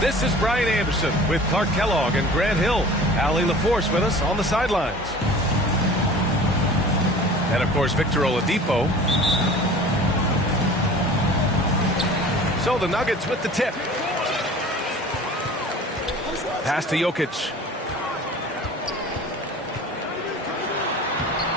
This is Brian Anderson with Clark Kellogg and Grant Hill. Allie LaForce with us on the sidelines. And, of course, Victor Oladipo. So the Nuggets with the tip. Pass to Jokic.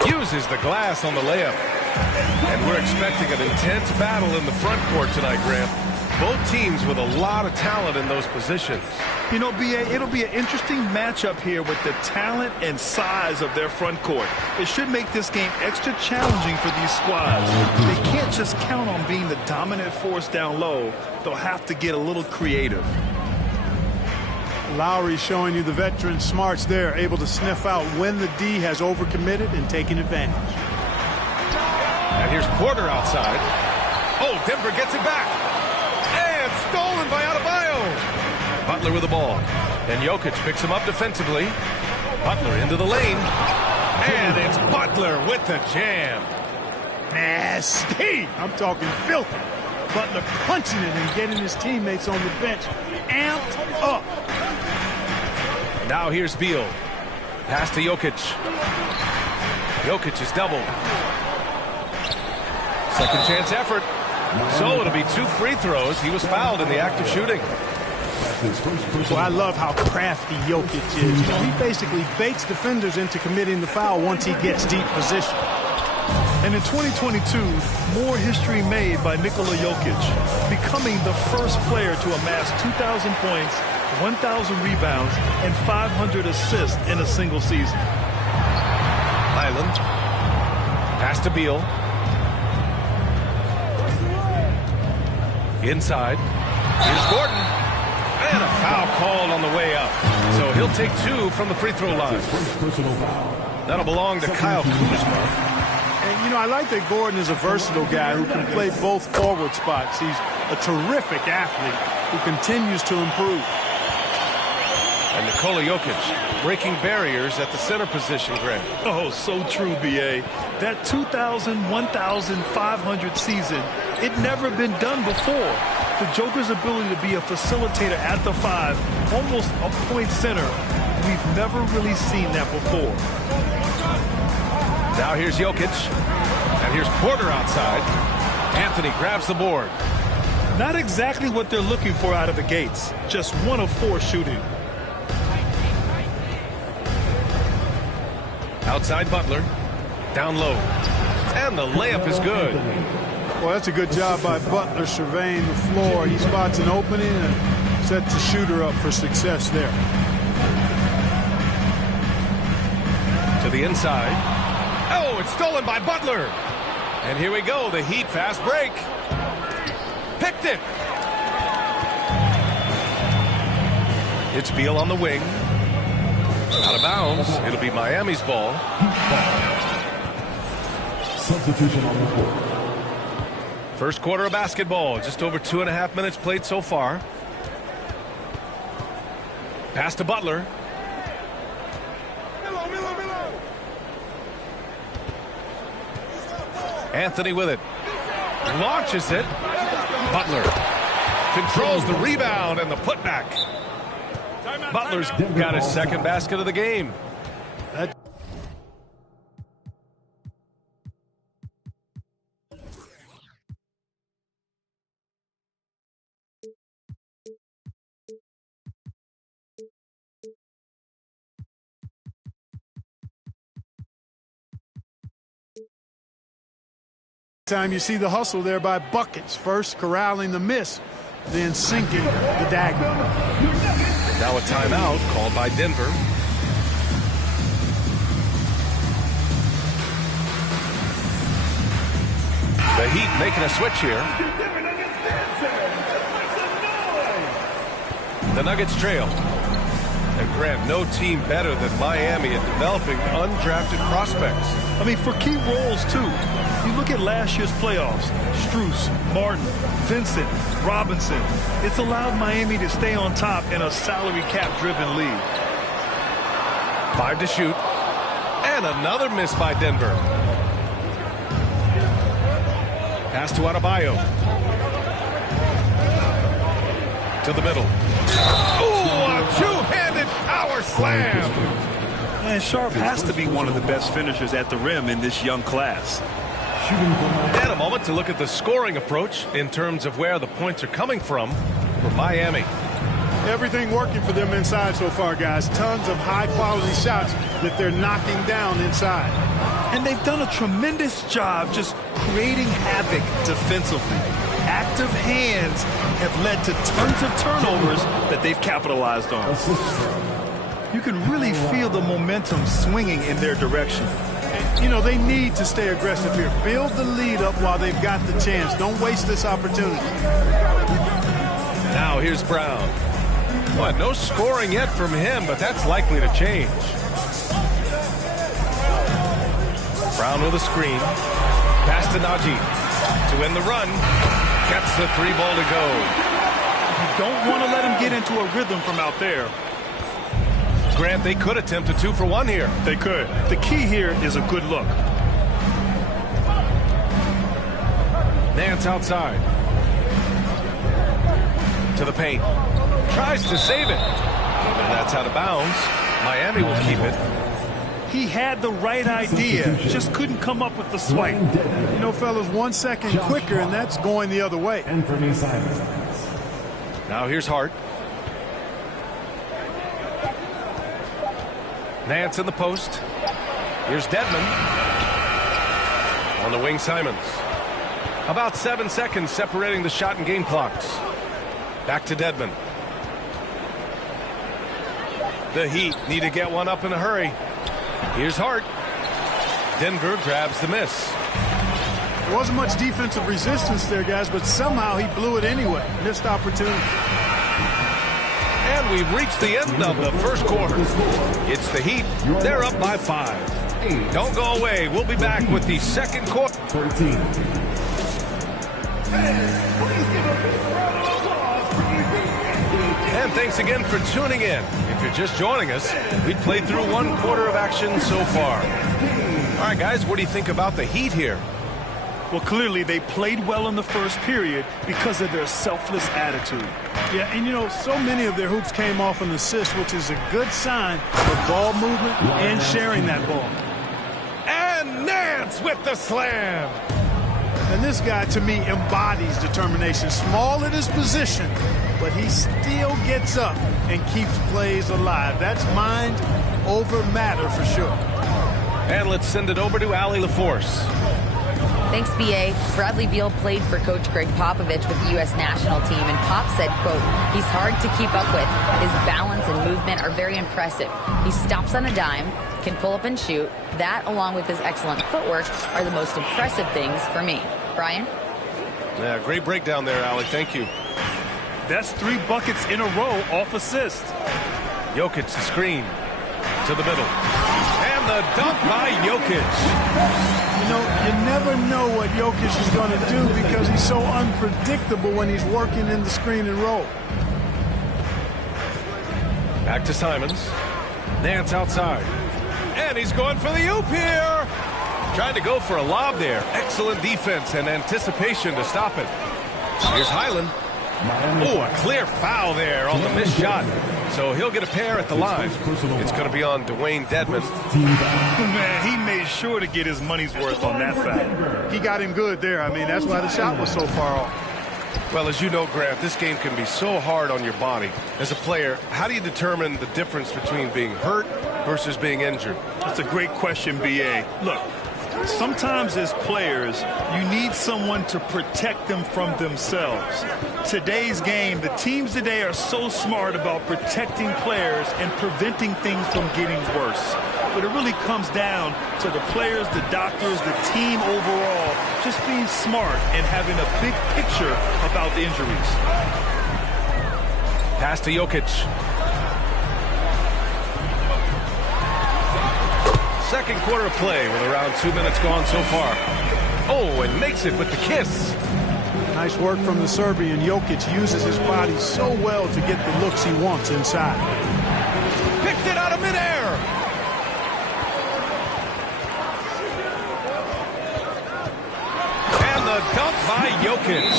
Uses the glass on the layup. And we're expecting an intense battle in the front court tonight, Grant. Both teams with a lot of talent in those positions. You know, B.A., it'll be an interesting matchup here with the talent and size of their front court. It should make this game extra challenging for these squads. They can't just count on being the dominant force down low. They'll have to get a little creative. Lowry showing you the veteran smarts there, able to sniff out when the D has overcommitted and taking advantage. And here's Porter outside. Oh, Denver gets it back. And stolen by Adebayo. Butler with the ball. And Jokic picks him up defensively. Butler into the lane. And it's Butler with the jam. Nasty. I'm talking filthy. Butler punching it and getting his teammates on the bench amped up. Now here's Beal. Pass to Jokic. Jokic is doubled. Second chance effort. So it'll be 2 free throws. He was fouled in the act of shooting. Well, I love how crafty Jokic is. You know, he basically baits defenders into committing the foul once he gets deep position. And in 2022, more history made by Nikola Jokic, becoming the first player to amass 2,000 points, 1,000 rebounds, and 500 assists in a single season. Highland. Pass to Beal. Inside. Here's Gordon. And a foul called on the way up. So he'll take 2 from the free throw line. That'll belong to Kyle Kuzma. And, you know, I like that Gordon is a versatile guy who can play both forward spots. He's a terrific athlete who continues to improve. And Nikola Jokic breaking barriers at the center position, Grant. Oh, so true, B.A. That 2,000, 1,500 season, it never been done before. The Joker's ability to be a facilitator at the 5, almost a point center, we've never really seen that before. Now here's Jokic. And here's Porter outside. Anthony grabs the board. Not exactly what they're looking for out of the gates. Just 1 of 4 shooting. Outside Butler. Down low. And the layup is good. Well, that's a good job by Butler surveying the floor. He spots an opening and sets the shooter up for success there. To the inside. Oh, it's stolen by Butler. And here we go, the Heat fast break. Picked it. It's Beal on the wing. Out of bounds. It'll be Miami's ball. Substitution on the court. First quarter of basketball. Just over 2.5 minutes played so far. Pass to Butler. Anthony with it. Launches it. Butler controls the rebound and the putback. Butler's got his second basket of the game. Time you see the hustle there by Buckets. First corralling the miss, then sinking the dagger. Now a timeout called by Denver. The Heat making a switch here. The Nuggets trail. And Grant, no team better than Miami at developing undrafted prospects. I mean, for key roles, too. You look at last year's playoffs, Strus, Martin, Vincent, Robinson. It's allowed Miami to stay on top in a salary cap-driven league. 5 to shoot. And another miss by Denver. Pass to Adebayo. To the middle. Ooh, a two-handed power slam. And Sharp has to be one of the best finishers at the rim in this young class. And a moment to look at the scoring approach in terms of where the points are coming from for Miami. Everything working for them inside so far, guys. Tons of high-quality shots that they're knocking down inside. And they've done a tremendous job just creating havoc defensively. Active hands have led to tons of turnovers that they've capitalized on. You can really feel the momentum swinging in their direction. You know, they need to stay aggressive here. Build the lead up while they've got the chance. Don't waste this opportunity. Now here's Brown. Boy, no scoring yet from him, but that's likely to change. Brown with a screen. Pass to Najee. To win the run. Gets the three ball to go. You don't want to let him get into a rhythm from out there. Grant, they could attempt a 2-for-1 here. They could. The key here is a good look. Nance outside. To the paint. Tries to save it. And that's out of bounds. Miami will keep it. He had the right idea, just couldn't come up with the swipe. You know, fellas, 1 second quicker, and that's going the other way. Now here's Hart. Nance in the post. Here's Dedmon. On the wing, Simons. About 7 seconds separating the shot and game clocks. Back to Dedmon. The Heat need to get one up in a hurry. Here's Hart. Denver grabs the miss. There wasn't much defensive resistance there, guys, but somehow he blew it anyway. Missed opportunity. And we've reached the end of the first quarter. It's the Heat. They're up by 5. Don't go away. We'll be back with the second quarter. 13. And thanks again for tuning in. If you're just joining us, we played through 1 quarter of action so far. All right, guys, what do you think about the Heat here? Well, clearly they played well in the first period because of their selfless attitude. Yeah, and you know, so many of their hoops came off an assist, which is a good sign of ball movement and sharing that ball. And Nance with the slam. And this guy, to me, embodies determination. Small at his position, but he still gets up and keeps plays alive. That's mind over matter for sure. And let's send it over to Allie LaForce. Thanks, B.A. Bradley Beal played for Coach Greg Popovich with the U.S. national team, and Pop said, quote, he's hard to keep up with. His balance and movement are very impressive. He stops on a dime, can pull up and shoot. That, along with his excellent footwork, are the most impressive things for me. Brian? Yeah, great breakdown there, Allie. Thank you. That's 3 buckets in a row off assist. Jokic the screen to the middle. And the dunk by Jokic. You know, you never know what Jokic is going to do because he's so unpredictable when he's working in the screen and roll. Back to Simons. Nance outside. And he's going for the oop here. Trying to go for a lob there. Excellent defense and anticipation to stop it. Here's Highland. Oh, a clear foul there on the missed shot. So he'll get a pair at the line. It's going to be on Dwayne Dedmon. Man, he made sure to get his money's worth on that foul. He got him good there. I mean, that's why the shot was so far off. Well, as you know, Grant, this game can be so hard on your body. As a player, how do you determine the difference between being hurt versus being injured? That's a great question, B.A. Look, sometimes as players, you need someone to protect them from themselves. Today's game, the teams today are so smart about protecting players and preventing things from getting worse. But it really comes down to the players, the doctors, the team overall, just being smart and having a big picture about the injuries. Pass to Jokic. Second quarter of play with around 2 minutes gone so far. Oh, and makes it with the kiss. Nice work from the Serbian. Jokic uses his body so well to get the looks he wants inside. Picked it out of midair. And the dunk by Jokic.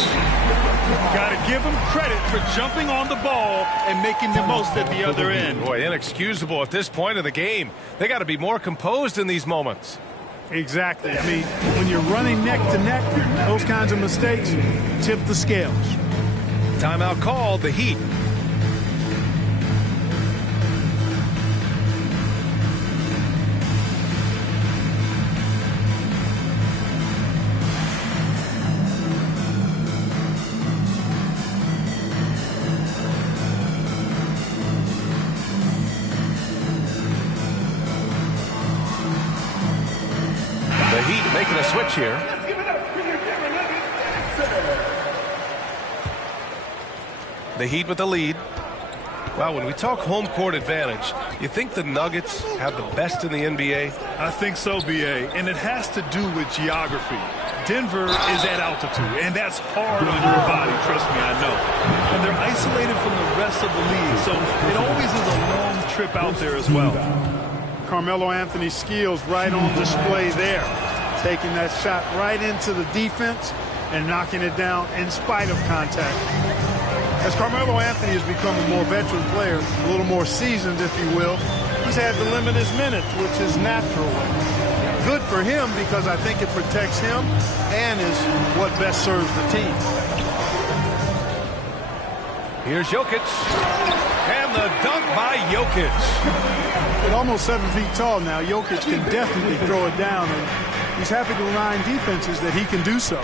Got to give him credit for jumping on the ball and making the most at the other end. Boy, inexcusable at this point of the game. They got to be more composed in these moments. Exactly. I mean, when you're running neck to neck, those kinds of mistakes tip the scales. Timeout called, the Heat. The Heat making a switch here. The Heat with the lead. Wow, when we talk home court advantage, you think the Nuggets have the best in the NBA? I think so, B.A., and it has to do with geography. Denver is at altitude, and that's hard on your body, trust me, I know. And they're isolated from the rest of the league, so it always is a long trip out there as well. Carmelo Anthony's skills right on display there. Taking that shot right into the defense and knocking it down in spite of contact. As Carmelo Anthony has become a more veteran player, a little more seasoned, if you will, he's had to limit his minutes, which is natural. Good for him because I think it protects him and is what best serves the team. Here's Jokic. And the dunk by Jokic. At almost 7 feet tall now, Jokic can definitely throw it down, and he's happy to remind defenses that he can do so.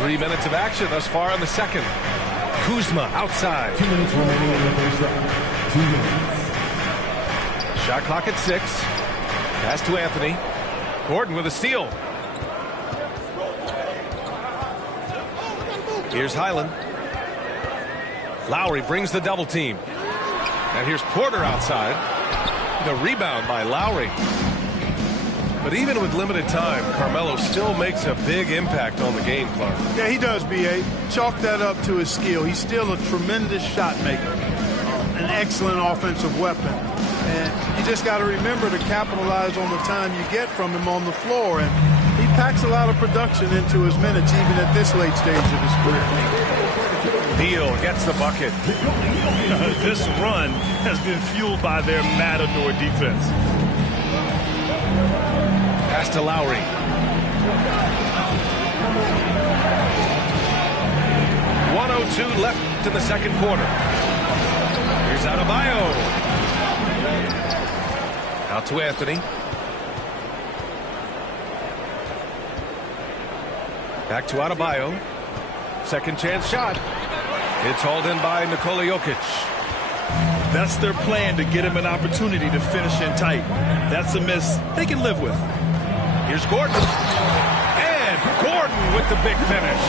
3 minutes of action thus far in the second. Kuzma outside. 2 minutes remaining in the first round. 2 minutes. Shot clock at 6. Pass to Anthony. Gordon with a steal. Here's Highland. Lowry brings the double team. And here's Porter outside. The rebound by Lowry. But even with limited time, Carmelo still makes a big impact on the game, Clark. Yeah, he does, B.A. Chalk that up to his skill. He's still a tremendous shot maker. An excellent offensive weapon. And you just got to remember to capitalize on the time you get from him on the floor. And he packs a lot of production into his minutes, even at this late stage of his career. Beal gets the bucket. This run has been fueled by their matador defense. Pass to Lowry. .102 left in the second quarter. Here's Adebayo. Out to Anthony. Back to Adebayo. Second chance shot. It's hauled in by Nikola Jokic. That's their plan, to get him an opportunity to finish in tight. That's a miss they can live with. Here's Gordon. And Gordon with the big finish.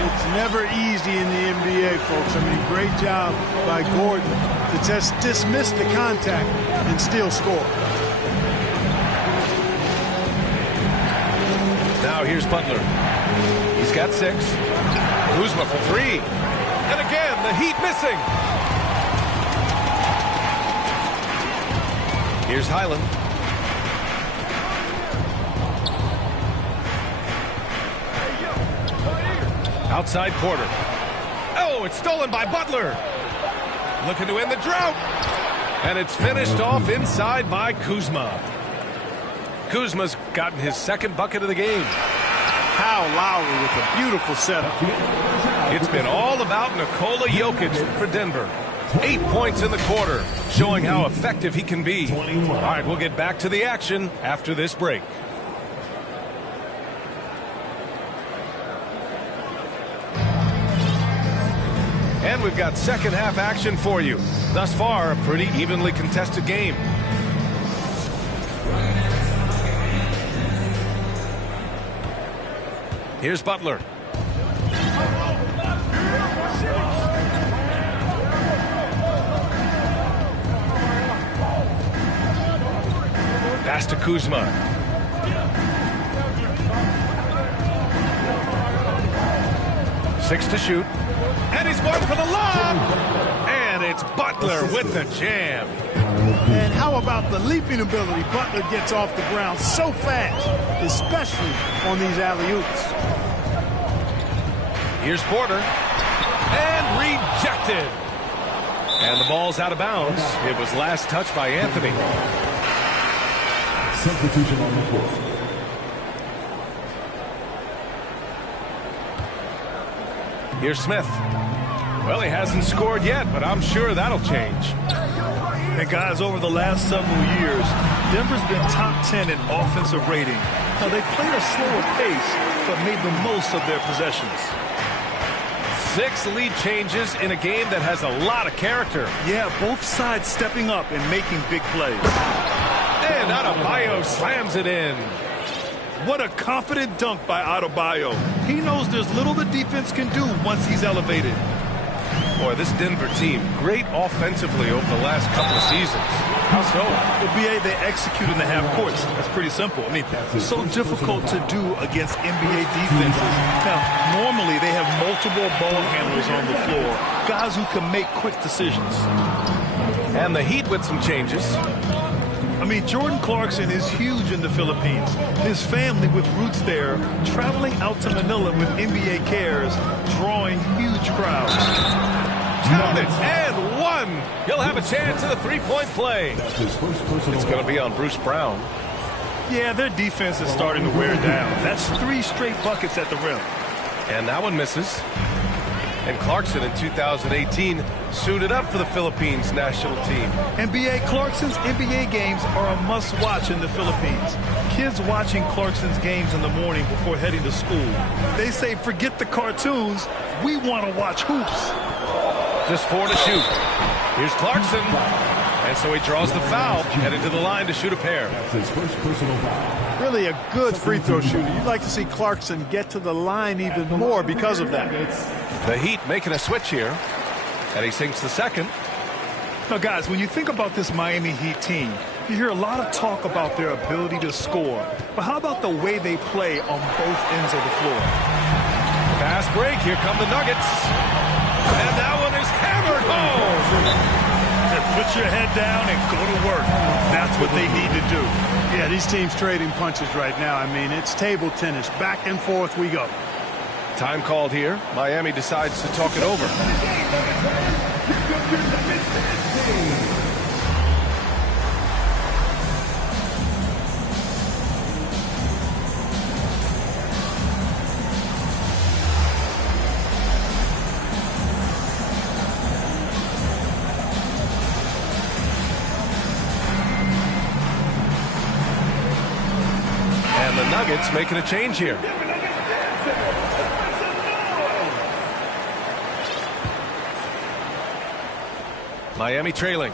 It's never easy in the NBA, folks. I mean, great job by Gordon to just dismiss the contact and still score. Now here's Butler. He's got 6. Kuzma for 3. And again, the Heat missing. Here's Highland. Outside Porter. Oh, it's stolen by Butler. Looking to end the drought. And it's finished off inside by Kuzma. Kuzma's gotten his second bucket of the game. Kyle Lowry with a beautiful setup. It's been all about Nikola Jokic for Denver. 8 points in the quarter, showing how effective he can be. All right, we'll get back to the action after this break. And we've got second half action for you. Thus far, a pretty evenly contested game. Here's Butler. Pass to Kuzma. Six to shoot. And he's going for the lob. And it It's Butler with the jam. And how about the leaping ability? Butler gets off the ground so fast, especially on these alley-oops. Here's Porter. And rejected. And the ball's out of bounds. It was last touched by Anthony. Substitution on the court. Here's Smith. Well, he hasn't scored yet, but I'm sure that'll change. And guys, over the last several years, Denver's been top 10 in offensive rating. Now, they played a slower pace, but made the most of their possessions. 6 lead changes in a game that has a lot of character. Yeah, both sides stepping up and making big plays. And Adebayo slams it in. What a confident dunk by Adebayo. He knows there's little the defense can do once he's elevated. Boy, this Denver team, great offensively over the last couple of seasons. How so? Well, BA, they execute in the half courts. That's pretty simple. I mean, it's so difficult to do against NBA defenses. Now, normally they have multiple ball handlers on the floor, guys who can make quick decisions. And the Heat with some changes. I mean, Jordan Clarkson is huge in the Philippines. His family with roots there, traveling out to Manila with NBA cares, drawing huge crowds. Count it, and one. He'll have a chance at a three-point play. It's going to be on Bruce Brown. Yeah, their defense is starting to wear down. That's 3 straight buckets at the rim. And that one misses. And Clarkson in 2018 suited up for the Philippines national team. NBA Clarkson's NBA games are a must-watch in the Philippines. Kids watching Clarkson's games in the morning before heading to school. They say, forget the cartoons, we want to watch hoops. Just 4 to shoot. Here's Clarkson. And so he draws the foul, headed to the line to shoot a pair. That's his first personal foul. Really a good free throw shooter. You'd like to see Clarkson get to the line even more because of that. The Heat making a switch here. And he sinks the second. Now, guys, when you think about this Miami Heat team, you hear a lot of talk about their ability to score. But how about the way they play on both ends of the floor? Fast break. Here come the Nuggets. And that one is hammered home. Put your head down and go to work. That's what they need to do. Yeah, these teams trading punches right now. I mean, it's table tennis. Back and forth we go. Time called here. Miami decides to talk it over. And the Nuggets making a change here. Miami trailing.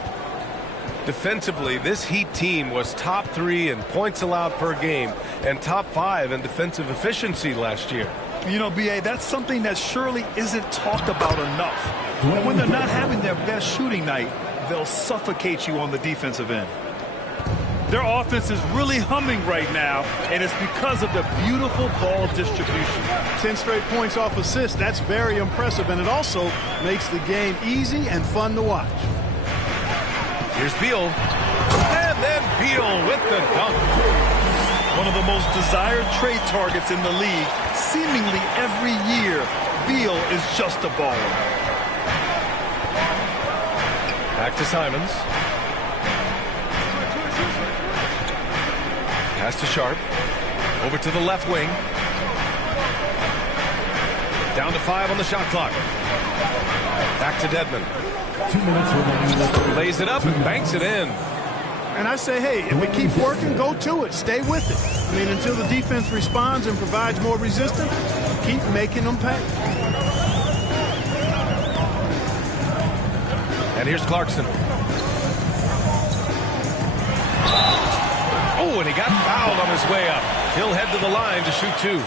Defensively, this Heat team was top 3 in points allowed per game and top 5 in defensive efficiency last year. You know, BA, that's something that surely isn't talked about enough. When they're not having their best shooting night, they'll suffocate you on the defensive end. Their offense is really humming right now, and it's because of the beautiful ball distribution. 10 straight points off assists. That's very impressive, and it also makes the game easy and fun to watch. Here's Beal. And then Beal with the dunk. One of the most desired trade targets in the league. Seemingly every year, Beal is just a baller. Back to Simons. Pass to Sharp. Over to the left wing. Down to 5 on the shot clock. Back to Dedmon. 2 minutes remaining. Lays it up and banks it in. And I say, hey, if it keeps working, go to it. Stay with it. I mean, until the defense responds and provides more resistance, keep making them pay. And here's Clarkson. Oh, and he got fouled on his way up. He'll head to the line to shoot 2.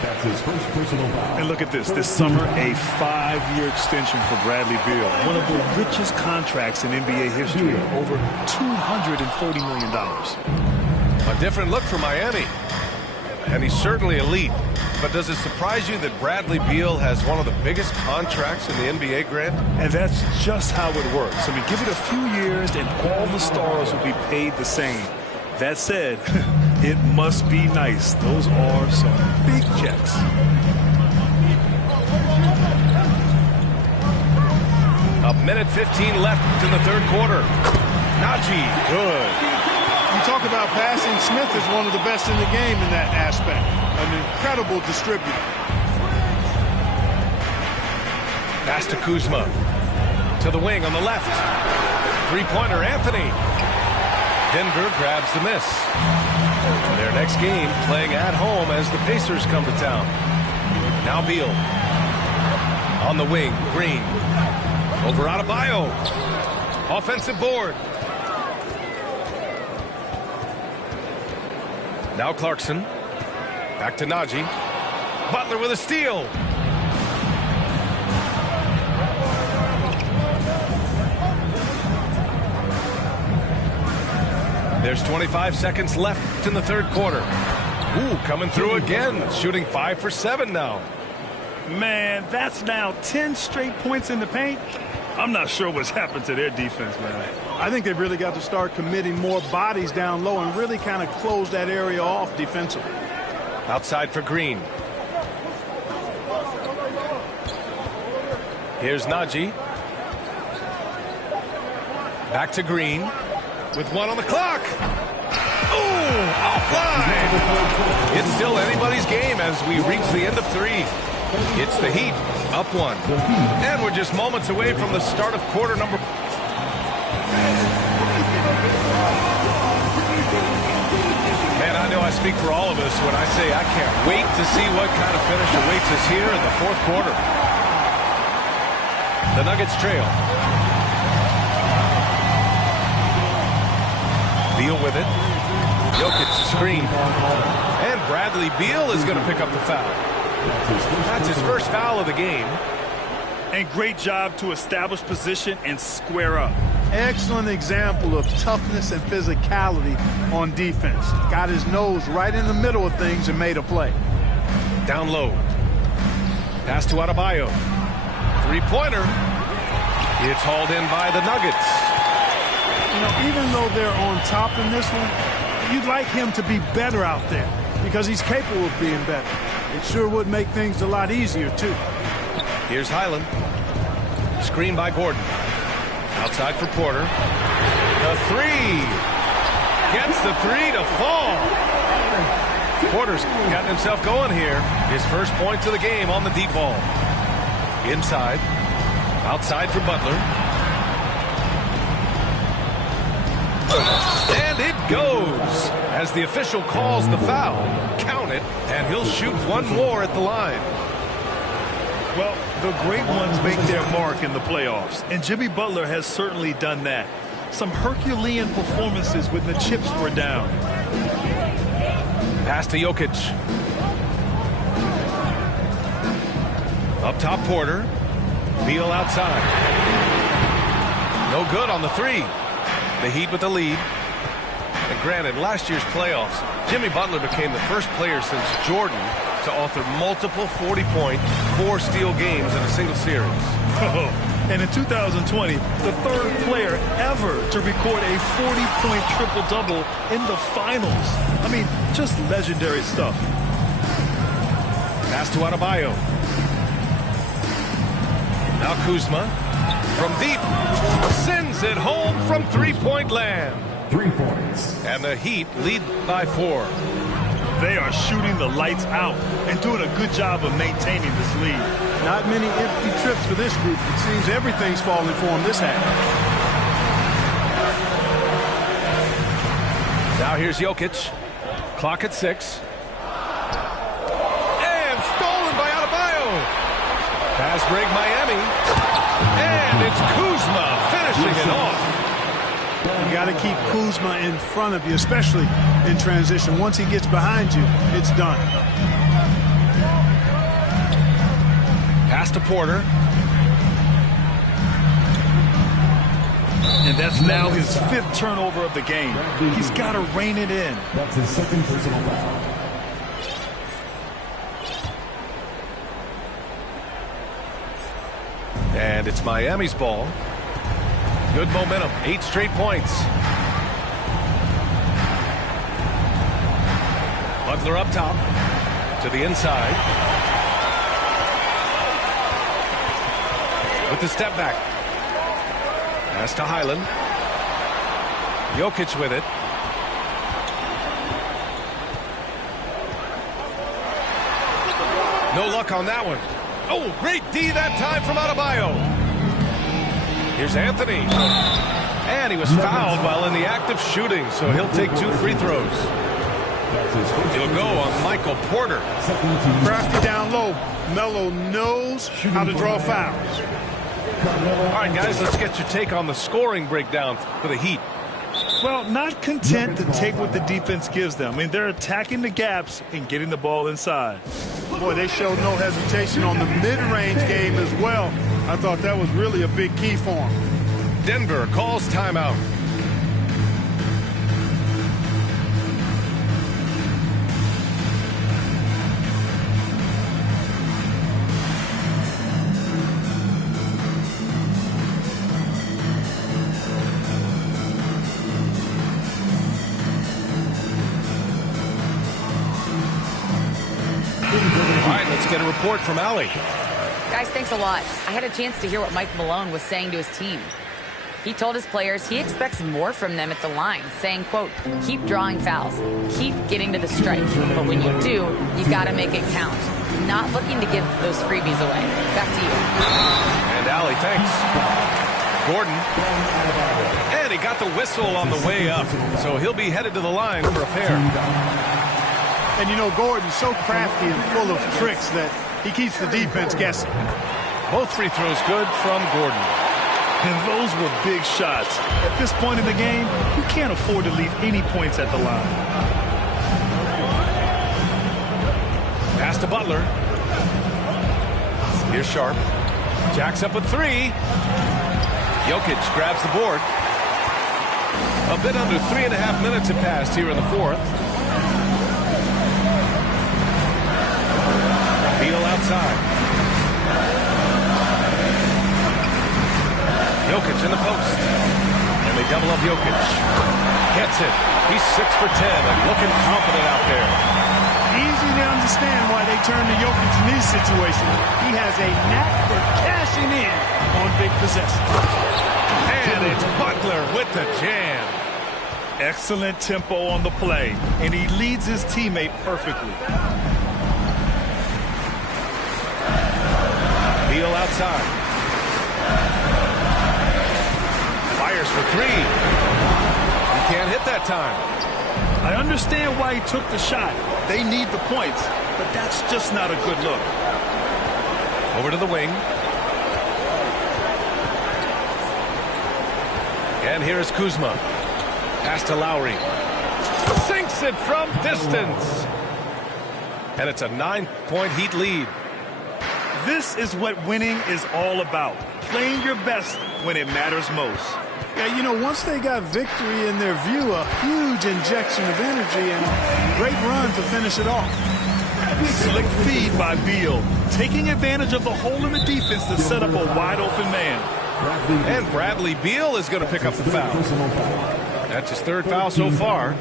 That's his first personal foul. And look at this. This summer, a 5-year extension for Bradley Beal. One of the richest contracts in NBA history. Over $240 million. A different look for Miami. and he's certainly elite. But does it surprise you that Bradley Beal has one of the biggest contracts in the NBA, Grant? And that's just how it works. I mean, give it a few years and all the stars will be paid the same. That said, it must be nice. Those are some big checks. A minute 15 left in the third quarter. Najee, good. You talk about passing. Smith is one of the best in the game in that aspect. An incredible distributor. Pass to Kuzma. To the wing on the left. Three-pointer, Anthony. Denver grabs the miss. Their next game playing at home as the Pacers come to town. Now Beal. On the wing, Green. Over Adebayo. Offensive board. Now Clarkson. Back to Najee. Butler with a steal. There's 25 seconds left in the third quarter. Ooh, coming through again. Shooting 5 for 7 now. Man, that's now 10 straight points in the paint. I'm not sure what's happened to their defense, man. I think they've really got to start committing more bodies down low and really kind of close that area off defensively. Outside for Green. Here's Najee. Back to Green with 1 on the clock. Ooh, offline. It's still anybody's game as we reach the end of 3. It's the Heat, up 1. And we're just moments away from the start of quarter number. Man, I know I speak for all of us when I say I can't wait to see what kind of finish awaits us here in the fourth quarter. The Nuggets trail. Beal with it. Jokic screen. And Bradley Beal is going to pick up the foul. That's his first foul of the game. And great job to establish position and square up. Excellent example of toughness and physicality on defense. Got his nose right in the middle of things and made a play. Down low. Pass to Adebayo. Three-pointer. It's hauled in by the Nuggets. You know, even though they're on top in this one, you'd like him to be better out there because he's capable of being better. It sure would make things a lot easier, too. Here's Highland. Screen by Gordon. Outside for Porter. The 3. Gets the 3 to fall. Porter's gotten himself going here. His first points of the game on the deep ball. Inside. Outside for Butler. And it goes. As the official calls the foul, count it, and he'll shoot one more at the line. Well, the great ones make their mark in the playoffs, and Jimmy Butler has certainly done that. Some Herculean performances when the chips were down. Pass to Jokic. Up top, Porter. Beal outside. No good on the 3. The Heat with the lead. And granted, last year's playoffs, Jimmy Butler became the first player since Jordan to author multiple 40-point, 4-steal games in a single series. And in 2020, the third player ever to record a 40-point triple-double in the finals. I mean, just legendary stuff. Pass to Adebayo. Now Kuzma from deep sends it home from three-point land. 3 points. And the Heat lead by 4. They are shooting the lights out and doing a good job of maintaining this lead. Not many empty trips for this group. It seems everything's falling for them this half. Now here's Jokic. Clock at 6. And stolen by Adebayo. Pass break Miami. And it's Kuzma finishing it off. You got to keep Kuzma in front of you, especially in transition. Once he gets behind you, it's done. Pass to Porter. And that's now his 5th turnover of the game. He's got to rein it in. That's his 2nd personal foul. And it's Miami's ball. Good momentum, 8 straight points. Butler up top to the inside. With the step back. Pass to Highland. Jokic with it. No luck on that one. Oh, great D that time from Adebayo. Here's Anthony. And he was fouled while in the act of shooting, so he'll take 2 free throws. He'll go on Michael Porter. Crafty down low. Melo knows how to draw fouls. All right, guys, let's get your take on the scoring breakdown for the Heat. Well, not content to take what the defense gives them. I mean, they're attacking the gaps and getting the ball inside. Boy, they showed no hesitation on the mid-range game as well. I thought that was really a big key for them. Denver calls timeout. Get a report from Allie. Guys, thanks a lot. I had a chance to hear what Mike Malone was saying to his team. He told his players he expects more from them at the line, saying, quote, keep drawing fouls, keep getting to the stripe, but when you do, you got to make it count. Not looking to give those freebies away. Back to you. And Allie, thanks. Gordon. And he got the whistle on the way up, so he'll be headed to the line for a pair. And, you know, Gordon's so crafty and full of tricks that he keeps the defense guessing. Both free throws good from Gordon. And those were big shots. At this point in the game, you can't afford to leave any points at the line. Pass to Butler. Here's Sharp. Jacks up with 3. Jokic grabs the board. A bit under 3.5 minutes have passed here in the 4th. Beal outside. Jokic in the post. And they double up Jokic. Gets it. He's 6 for 10 and looking confident out there. Easy to understand why they turn to Jokic in these situations. He has a knack for cashing in on big possessions. And it's Butler with the jam. Excellent tempo on the play, and he leads his teammate perfectly. Beal outside. Fires for 3. He can't hit that time. I understand why he took the shot. They need the points, but that's just not a good look. Over to the wing. And here's Kuzma. Pass to Lowry. Sinks it from distance. And it's a 9-point Heat lead. This is what winning is all about. Playing your best when it matters most. Yeah, you know, once they got victory in their view, a huge injection of energy and a great run to finish it off. Slick feed by Beal, taking advantage of the hole in the defense to set up a wide-open man. And Bradley Beal is going to pick up the foul. That's his 3rd foul so far.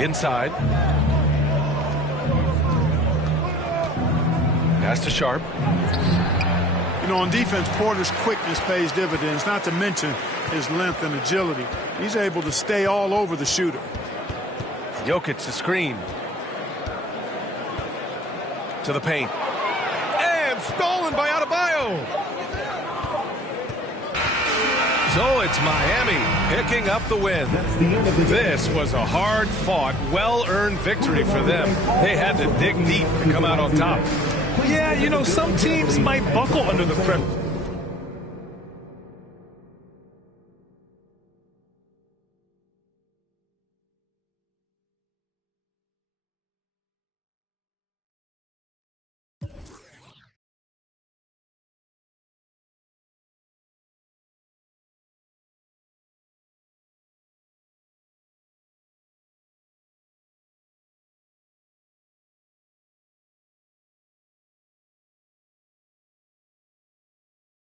Inside. Pass to Sharp. You know, on defense, Porter's quickness pays dividends, not to mention his length and agility. He's able to stay all over the shooter. Jokic the screen. To the paint. And stolen by Adebayo. So it's Miami picking up the win. This was a hard-fought, well-earned victory for them. They had to dig deep to come out on top. Yeah, you know, some teams might buckle under the pressure.